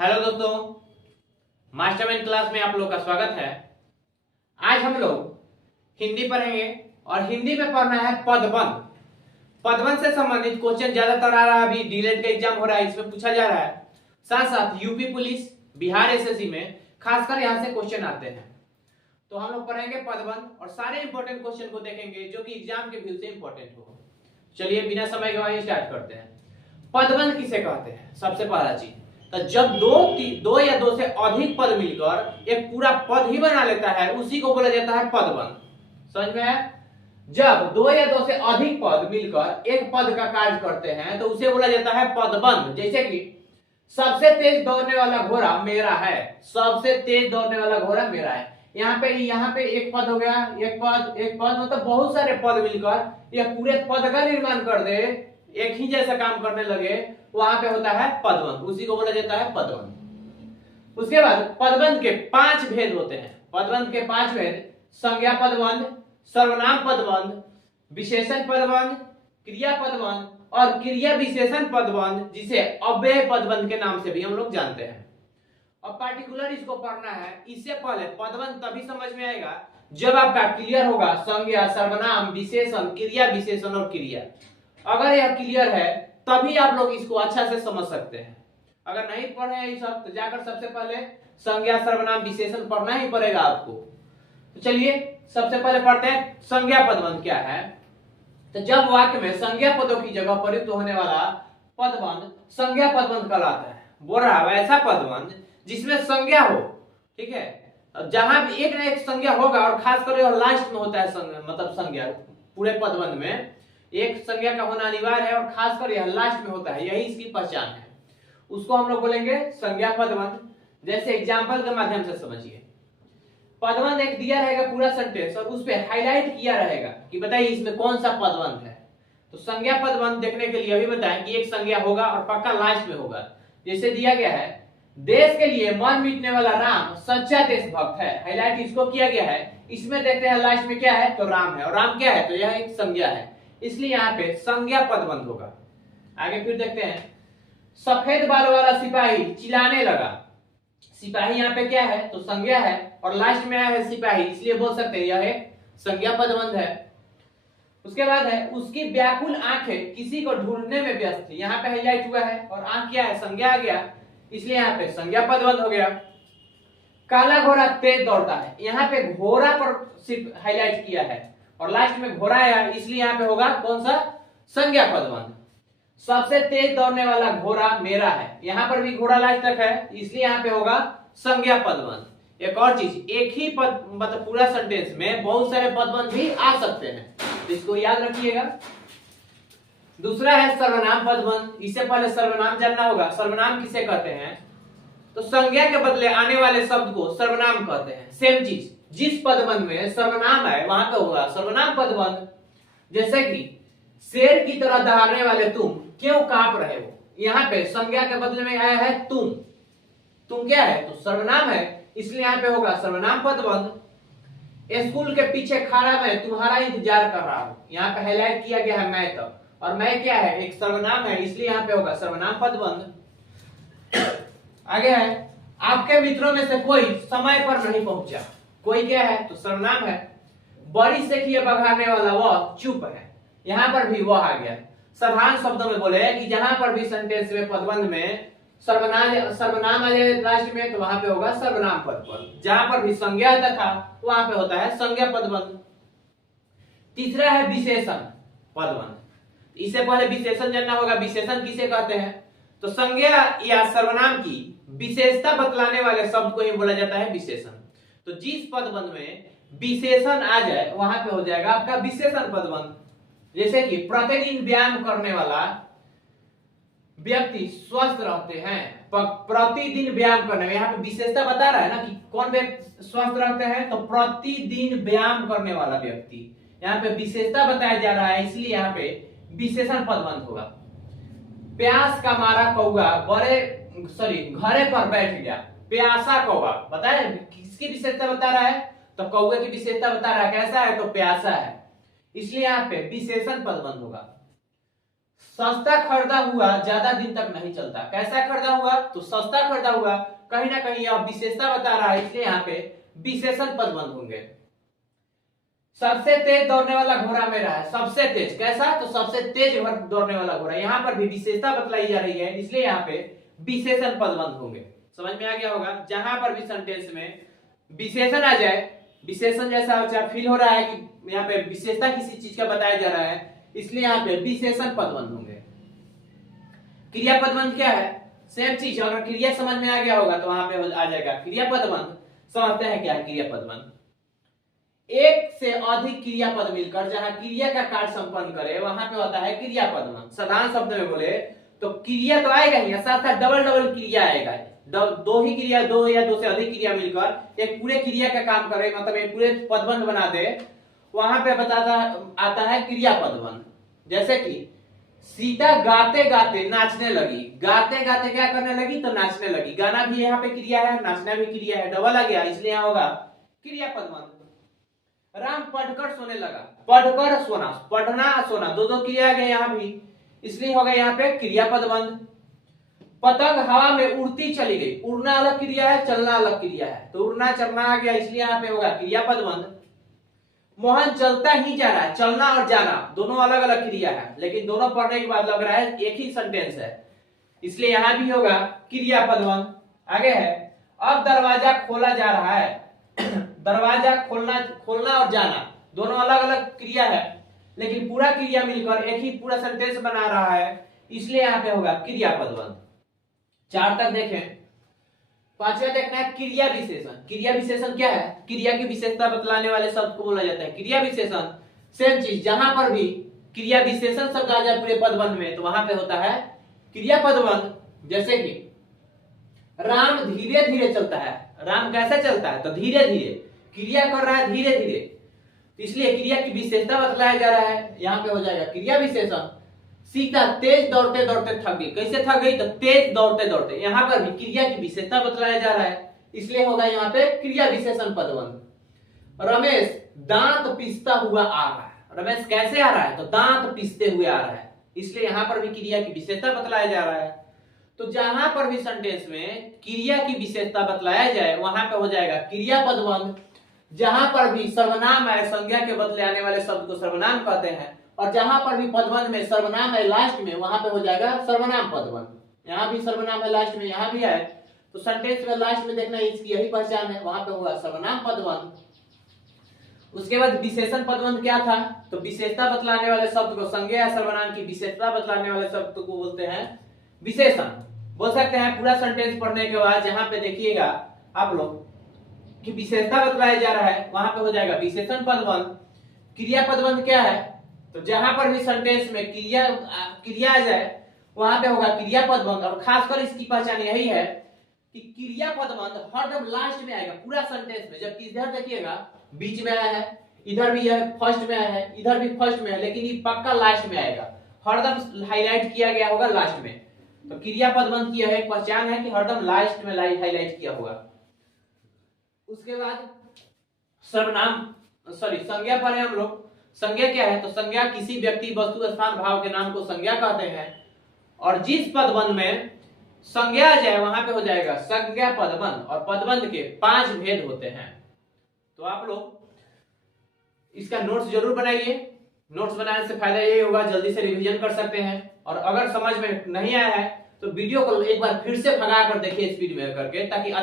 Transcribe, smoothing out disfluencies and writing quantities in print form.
Hello दोस्तों, mastermind class में आप लोग का स्वागत है। आज हम लोग हिंदी पढ़ेंगे और हिंदी में पढ़ना है पदबंध। पदबंध से संबंधित क्वेश्चन ज्यादातर आ रहा है, अभी डीएलएड का एग्जाम हो रहा है, इसमें पूछा जा रहा है। साथ साथ यूपी पुलिस, बिहार एसएससी में खासकर यहाँ से क्वेश्चन आते हैं। तो हम लोग पढ़ेंगे पदबंध और सारे इंपॉर्टेंट क्वेश्चन को देखेंगे जो कि एग्जाम के व्यू से इंपॉर्टेंट हो। चलिए बिना समय गवाए स्टार्ट करते हैं। पदबंध किसे कहते हैं? सबसे पहला चीज, तो जब दो या दो से अधिक पद मिलकर एक पूरा पद ही बना लेता है उसी को बोला जाता है पदबंध। समझ में है? जब दो या दो से अधिक पद मिलकर एक पद का कार्य करते हैं तो उसे बोला जाता है पदबंध। जैसे कि सबसे तेज दौड़ने वाला घोड़ा मेरा है, सबसे तेज दौड़ने वाला घोड़ा मेरा है। यहाँ पे एक पद हो गया, एक पद मतलब बहुत सारे पद मिलकर यह पूरे पद का निर्माण कर दे, एक ही जैसा काम करने लगे, वहां पे होता है पदबंध, उसी को बोला जाता है पदबंध। उसके बाद पदबंध के 5 भेद होते हैं। पदबंध के 5 भेद: संज्ञा पदबंध, सर्वनाम पदबंध, विशेषण पदबंध, क्रिया पदबंध और क्रिया विशेषण पदबंध, जिसे अव्यय पदबंध के नाम से भी हम लोग जानते हैं। अब पार्टिकुलर इसको पढ़ना है। इससे पहले पदबंध तभी समझ में आएगा जब आपका क्लियर होगा संज्ञा, सर्वनाम, विशेषण, क्रिया विशेषण और क्रिया। अगर यह क्लियर है तभी आप लोग इसको अच्छा से समझ सकते हैं। अगर नहीं पढ़े हैं ये सब तो जाकर सबसे पहले संज्ञा, सर्वनाम, विशेषण पढ़ना ही पड़ेगा आपको। तो चलिए सबसे पहले पढ़ते हैं संज्ञा पदबंध क्या है। तो जब वाक्य में संज्ञा पदों की जगह प्रयुक्त होने वाला पदबंध संज्ञा पदबंध कहलाता है। बोल रहा है ऐसा पदबंध जिसमें संज्ञा हो, ठीक है। अब जहां भी एक ना एक संज्ञा होगा और खास कर लास्ट में होता है मतलब संज्ञा, पूरे पदबंध में एक संज्ञा का होना अनिवार्य है और खासकर यह लास्ट में होता है, यही इसकी पहचान है। उसको हम लोग बोलेंगे संज्ञा पदबंध। जैसे एग्जांपल के माध्यम से समझिए। पदबंध एक दिया रहेगा पूरा सेंटेंस और उस पे हाईलाइट किया रहेगा कि बताइए इसमें कौन सा पदबंध है। तो संज्ञा पदबंध देखने के लिए अभी बताएं कि एक संज्ञा होगा और पक्का लास्ट में होगा। जैसे दिया गया है, देश के लिए मर मिटने वाला राम सच्चा देशभक्त है, हाईलाइट इसको किया गया है। इसमें देखते हैं लास्ट में क्या है, तो राम है, और राम क्या है, तो यह एक संज्ञा है, इसलिए यहाँ पे संज्ञा पदबंध होगा। आगे फिर देखते हैं, सफेद बाल वाला सिपाही चिल्लाने लगा। सिपाही यहाँ पे क्या है, तो संज्ञा है और लास्ट में आया है सिपाही, इसलिए बोल सकते हैं यह एक संज्ञा पदबंध है। उसके बाद है, उसकी व्याकुल आंखें किसी को ढूंढने में व्यस्त थी। यहाँ पे हाईलाइट हुआ है और आंख क्या है, संज्ञा आ गया, इसलिए यहाँ पे संज्ञा पदबंध हो गया। काला घोड़ा तेज दौड़ता है, यहाँ पे घोड़ा पर सिर्फ हाईलाइट किया है और लास्ट में घोड़ा आया, इसलिए यहाँ पे होगा कौन सा, संज्ञा पदबंध। सबसे तेज दौड़ने वाला घोड़ा मेरा है, यहाँ पर भी घोड़ा लास्ट तक है, इसलिए यहाँ पे होगा संज्ञा पदबंध। एक और चीज, एक ही पद मतलब पूरा सेंटेंस में बहुत सारे पदबंध भी आ सकते हैं, तो इसको याद रखिएगा। दूसरा है सर्वनाम पदबंध। इससे पहले सर्वनाम जानना होगा। सर्वनाम किसे कहते हैं, तो संज्ञा के बदले आने वाले शब्द को सर्वनाम कहते हैं। सेम चीज, जिस पदबंध में सर्वनाम है वहां पे होगा सर्वनाम पदबंध। जैसे कि शेर की तरह दहाड़ने वाले तुम क्यों कांप रहे हो, यहाँ पे संज्ञा के बदले में आया है तुम। तुम क्या है, तो सर्वनाम है, इसलिए यहाँ पे होगा सर्वनाम पदबंध। स्कूल के पीछे खड़ा मैं तुम्हारा इंतजार कर रहा हूं, यहाँ पे हाईलाइट किया गया है मैं, तब और मैं क्या है, एक सर्वनाम है, इसलिए यहाँ पे होगा सर्वनाम पदबंध। आगे है, आपके मित्रों में से कोई समय पर नहीं पहुंचा। कोई क्या है, तो सर्वनाम है। बड़ी से किए बघाने वाला वह चुप है, यहाँ पर भी वह आ गया। साधारण शब्दों में बोले कि जहां पर भी सेंटेंस में पदबंध में सर्वनाम आ जाए लास्ट में, तो वहां पे होगा सर्वनाम पदबंध। जहां पर भी संज्ञा था वहां पे होता है संज्ञा पदबंध। तीसरा है विशेषण पदबंध। इससे पहले विशेषण जानना होगा। विशेषण किसे कहते हैं, तो संज्ञा या सर्वनाम की विशेषता बतलाने वाले शब्द को ही बोला जाता है विशेषण। तो जिस पदबंध में विशेषण आ जाए वहां पे हो जाएगा आपका विशेषण पदबंध। जैसे कि प्रतिदिन व्यायाम करने वाला व्यक्ति स्वस्थ रहते हैं। प्रतिदिन व्यायाम करने में यहाँ पे विशेषता बता रहा है ना कि कौन व्यक्ति स्वस्थ रहते हैं, तो प्रतिदिन व्यायाम करने वाला व्यक्ति, यहाँ पे विशेषता बताया जा रहा है, इसलिए यहाँ पे विशेषण पदबंध होगा। प्यास का मारा कौआ घरे पर बैठ गया। प्यासा कौआ बताए किसकी विशेषता बता रहा है, तो कौए की विशेषता बता रहा है, कैसा है, तो प्यासा है, इसलिए यहाँ पे विशेषण पदबंध होगा। सस्ता खरीदा हुआ ज्यादा दिन तक नहीं चलता। कैसा खरीदा हुआ? तो सस्ता खरीदा हुआ कहीं ना कहीं यह विशेषता बता रहा है, इसलिए यहाँ पे विशेषण पदबंध होंगे। सबसे तेज दौड़ने वाला घोड़ा मेरा है, सबसे तेज। कैसा? तो सबसे तेज दौड़ने वाला घोड़ा। यहाँ पर भी विशेषता बतलाई जा रही है, इसलिए यहाँ पे विशेषण पदबंध होंगे। समझ में आ गया होगा? जहां पर भी सेंटेंस में विशेषण आ जाए, विशेषण जैसा फील हो रहा है कि यहाँ पे विशेषता किसी चीज का बताया जा रहा है, इसलिए यहाँ पे विशेषण पदबंध होंगे। क्रिया पदबंध क्या है? सेम चीज। अगर क्रिया समझ में आ गया होगा तो वहां पे आ जाएगा क्रिया पदबंध। समझते हैं क्या है क्रिया पदबंध? एक से अधिक क्रियापद मिलकर जहां क्रिया का कार्य संपन्न करे वहां पे होता है क्रिया पदबंध। साधारण शब्द में बोले तो क्रिया तो आएगा ही, साथ साथ डबल डबल क्रिया आएगा। दो ही क्रिया, दो या दो से अधिक क्रिया मिलकर एक पूरे क्रिया का काम करे, मतलब एक पूरे पदबंध बना दे, वहां पे बताता आता है क्रिया पदबंध। जैसे कि सीता गाते गाते नाचने लगी। गाते गाते क्या करने लगी? तो नाचने लगी। गाना भी यहाँ पे क्रिया है, नाचना भी क्रिया है, डबल आ गया, इसलिए यहाँ होगा क्रिया पदबंध। राम पढ़कर सोने लगा। पढ़कर सोना, पढ़ना सोना, दो दो क्रिया आ गए यहाँ भी, इसलिए होगा यहाँ पे क्रिया पदबंध। पतंग हवा में उड़ती चली गई। उड़ना अलग क्रिया है, चलना अलग क्रिया है, तो उड़ना चलना आ गया, इसलिए यहाँ पे होगा क्रिया पदबंध। मोहन चलता ही जा रहा है। चलना और जाना दोनों अलग अलग क्रिया है, लेकिन दोनों पढ़ने के बाद लग रहा है एक ही सेंटेंस है, इसलिए यहां भी होगा क्रिया पदबंध। आगे है, अब दरवाजा खोला जा रहा है। दरवाजा खोलना और जाना दोनों अलग अलग क्रिया है, लेकिन पूरा क्रिया मिलकर एक ही पूरा सेंटेंस बना रहा है, इसलिए यहां पे होगा क्रिया पदबंध। 4 तक देखें। 5वां देखना है क्रिया विशेषण। क्रिया विशेषण क्या है? क्रिया की विशेषता बतलाने वाले शब्द को बोला जाता है क्रिया विशेषण। सेम चीज, जहां पर भी क्रिया विशेषण शब्द आ जाए पूरे पदबंध में तो वहां पे होता है क्रिया पदबंध। जैसे कि राम धीरे धीरे चलता है। राम कैसे चलता है? तो धीरे धीरे। क्रिया कर रहा है धीरे धीरे, इसलिए क्रिया की विशेषता बतलाया जा रहा है, यहाँ पे हो जाएगा क्रिया विशेषण। सीता तेज दौड़ते दौड़ते थक गई। कैसे थक गई? तो तेज दौड़ते दौड़ते। यहाँ पर भी क्रिया की विशेषता बतलाया जा रहा है, इसलिए होगा यहाँ पे क्रिया विशेषण पदबंध। रमेश दांत पीसता हुआ आ रहा है। रमेश कैसे आ रहा है? तो दांत पीसते हुए आ रहा है, इसलिए यहाँ पर भी क्रिया की विशेषता बतलाया जा रहा है। तो जहां पर भी सेंटेंस में क्रिया की विशेषता बतलाया जाए वहां पे हो जाएगा क्रिया पदबंध। जहां पर भी सर्वनाम आए, संज्ञा के बदले आने वाले शब्द को सर्वनाम कहते हैं, और जहां पर भी पदबंध में सर्वनाम है लास्ट में वहां पे हो जाएगा सर्वनाम पदबंध। यहाँ भी सर्वनाम है लास्ट में, यहाँ भी आए तो सेंटेंस में लास्ट में देखना इसकी यही पहचान है, वहां पे होगा सर्वनाम पदबंध। उसके बाद विशेषण पदबंध क्या था? तो विशेषता बतलाने वाले शब्द को, संज्ञा या सर्वनाम की विशेषता बतलाने वाले शब्द को बोलते हैं विशेषण। बोल सकते हैं पूरा सेंटेंस पढ़ने के बाद जहां पे देखिएगा आप लोग कि विशेषता बतलाया जा रहा है वहां पे हो जाएगा विशेषण पदबंध। क्रिया पदबंध क्या है? तो जहां पर भी सेंटेंस में क्रिया आ जाए वहां पे होगा क्रिया पदबंध। और खासकर इसकी पहचान यही है कि क्रिया पदबंध हरदम लास्ट में आएगा पूरा सेंटेंस में, जबकि इधर देखिएगा बीच में आया है, इधर भी यह फर्स्ट में आया है, इधर भी फर्स्ट में है, लेकिन ये पक्का लास्ट में आएगा, हरदम हाईलाइट किया गया होगा लास्ट में। तो क्रिया पदबंध की यह एक पहचान है कि हरदम लास्ट में हाईलाइट किया होगा। उसके बाद संज्ञा पर है हम लोग। संज्ञा क्या है? तो संज्ञा किसी व्यक्ति, वस्तु, स्थान, भाव के नाम को संज्ञा कहते हैं, और जिस पदबंध में संज्ञा आ जाए वहां पे हो जाएगा संज्ञा पदबंध। और पदबंध के 5 भेद होते हैं, तो आप लोग इसका नोट्स जरूर बनाइए। नोट्स बनाने से फायदा यही होगा जल्दी से रिवीजन कर सकते हैं, और अगर समझ में नहीं आया है तो वीडियो को एक बार फिर से भगा कर देखिए स्पीड में करके, ताकि